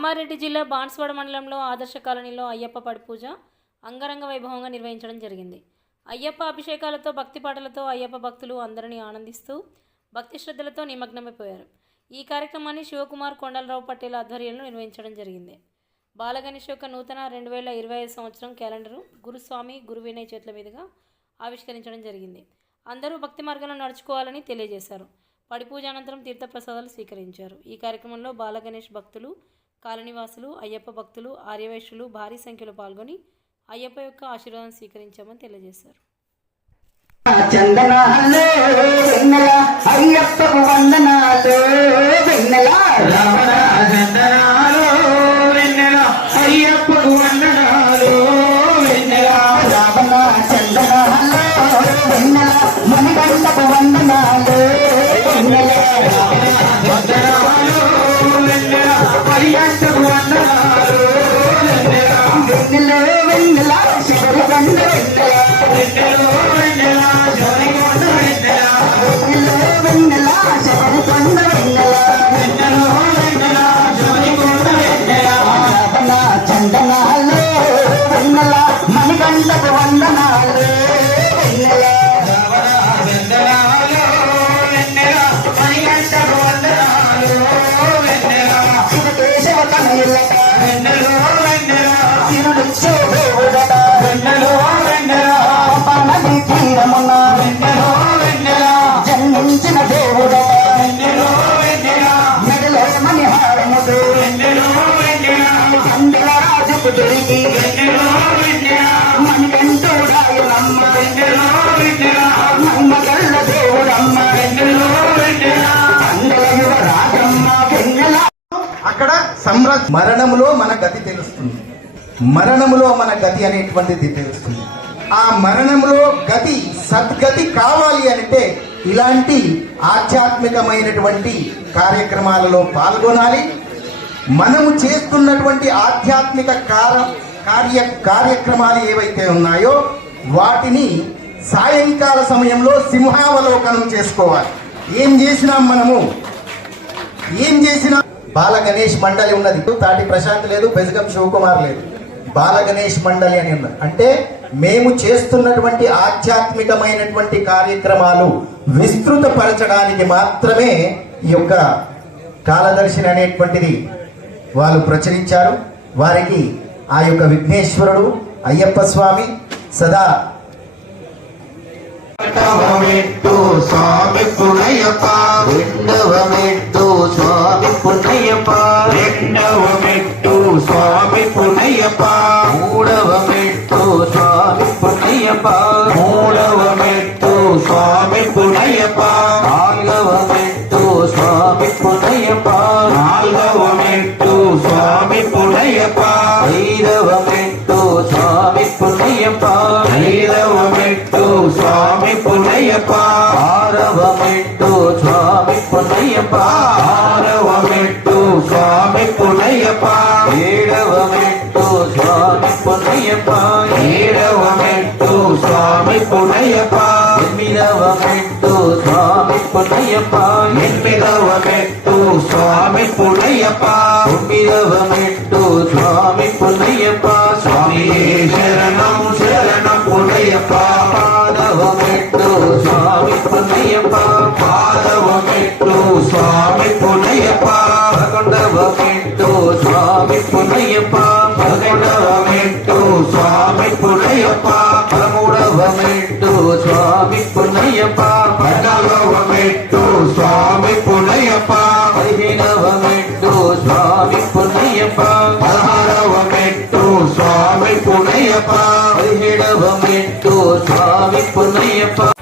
కామారెడ్డి జిల్లా బాన్స్వాడ మండలంలో ఆదర్శ కాలనీలో అయ్యప్ప పడిపూజ అంగరంగ వైభవంగా నిర్వహించడం జరిగింది. అయ్యప్ప అభిషేకాలతో భక్తి పాటలతో అయ్యప్ప భక్తులు అందరినీ ఆనందిస్తూ భక్తి శ్రద్ధలతో నిమగ్నమైపోయారు. ఈ కార్యక్రమాన్ని శివకుమార్ కొండలరావు పటేల్ ఆధ్వర్యంలో నిర్వహించడం జరిగింది. బాలగణేష్ యొక్క నూతన రెండు వేల ఇరవై ఐదు సంవత్సరం క్యాలెండరు గురుస్వామి గురు వినయ్ చేతుల మీదుగా ఆవిష్కరించడం జరిగింది. అందరూ భక్తి మార్గంలో నడుచుకోవాలని తెలియజేశారు. పడి పూజ అనంతరం తీర్థప్రసాదాలు స్వీకరించారు. ఈ కార్యక్రమంలో బాలగణేష్ భక్తులు కాలనివాసులు అయ్యప్ప భక్తులు ఆర్యవైశ్యులు భారీ సంఖ్యలో పాల్గొని అయ్యప్ప యొక్క ఆశీర్వాదం స్వీకరించామని తెలియజేశారు. అయ్యప్పకు వందనాలు అయ్యప్పకు వందనాలు వందనాలు వందనాలు మణికంఠకు వందనాలు వెన్నెల రమణ చందనాలు వెన్నెల అయ్యప్పకు వందనాలు వెన్నెల శివకేశవ దొరికి దేవుడమ్మ అక్కడ సంర మరణములో మన గతి తెలుస్తుంది. మరణములో మన గతి అనేటువంటిది తెలుస్తుంది. ఆ మరణములో గతి సద్గతి కావాలి అంటే ఇలాంటి ఆధ్యాత్మికమైనటువంటి కార్యక్రమాలలో పాల్గొనాలి. మనము చేస్తున్నటువంటి ఆధ్యాత్మిక కార కార్య కార్యక్రమాలు ఏవైతే ఉన్నాయో వాటిని సాయంకాల సమయంలో సింహావలోకనం చేసుకోవాలి. ఏం చేసినాం మనము ఏం చేసినా బాల గణేష్ మండలి ఉన్నది. తాటి ప్రశాంత్ లేదు బెజగం శివకుమార్ లేదు. బాల గణేష్ మండలి అని ఉన్నది. అంటే మేము చేస్తున్నటువంటి ఆధ్యాత్మికమైనటువంటి కార్యక్రమాలు విస్తృతపరచడానికి మాత్రమే ఈ యొక్క కాలదర్శిని అనేటువంటిది వాళ్ళు ప్రచురించారు. వారికి ఆ యొక్క విఘ్నేశ్వరుడు అయ్యప్ప స్వామి సదా మెట్టు స్వామి స్వామి పునయ్యప్ప ఐదవ మెట్టు స్వామి పునయ్యప్ప ఐదవ మెట్టు స్వామి పునయ్యప్ప ఆరవ మెట్టు స్వామి పునయ్యప్ప ఆరవ మెట్టు స్వామి పునయ్యప్ప ఏడవ మెట్టు స్వామి పునయ్యప్ప ఏడవ మెట్టు స్వామి పునయ్యప్ప ఎనిమిదవ మెట్టు స్వామి పునయ్యప్ప ఎనిమిదవ మెట్టు స్వామి పునయ్యప్ప பிளவமிட்டு சுவாமி புண்ணையப்பா. சுவாமியே சரணம் சரணம் புண்ணையப்பா. பாதவமிட்டு சுவாமி புண்ணையப்பா. பாதவமிட்டு சுவாமி புண்ணையப்பா. பகண்டவமிட்டு சுவாமி புண்ணையப்பா. பகண்டவமிட்டு சுவாமி புண்ணையப்பா. பரமுடவமிட்டு சுவாமி புண்ணையப்பா. பகலவமிட்டு சுவாமி புண்ணையப்பா. பதினவமிட்டு ಬಾವಿ ಪುಣ್ಯಪ್ಪ ಹರಹರವಮೆಟ್ಟು ಸ್ವಾಮಿ ಪುಣಯಪ್ಪ ಹರಿಹಿಡವಮೆಟ್ಟು ಸ್ವಾಮಿ ಪುಣಯಪ್ಪ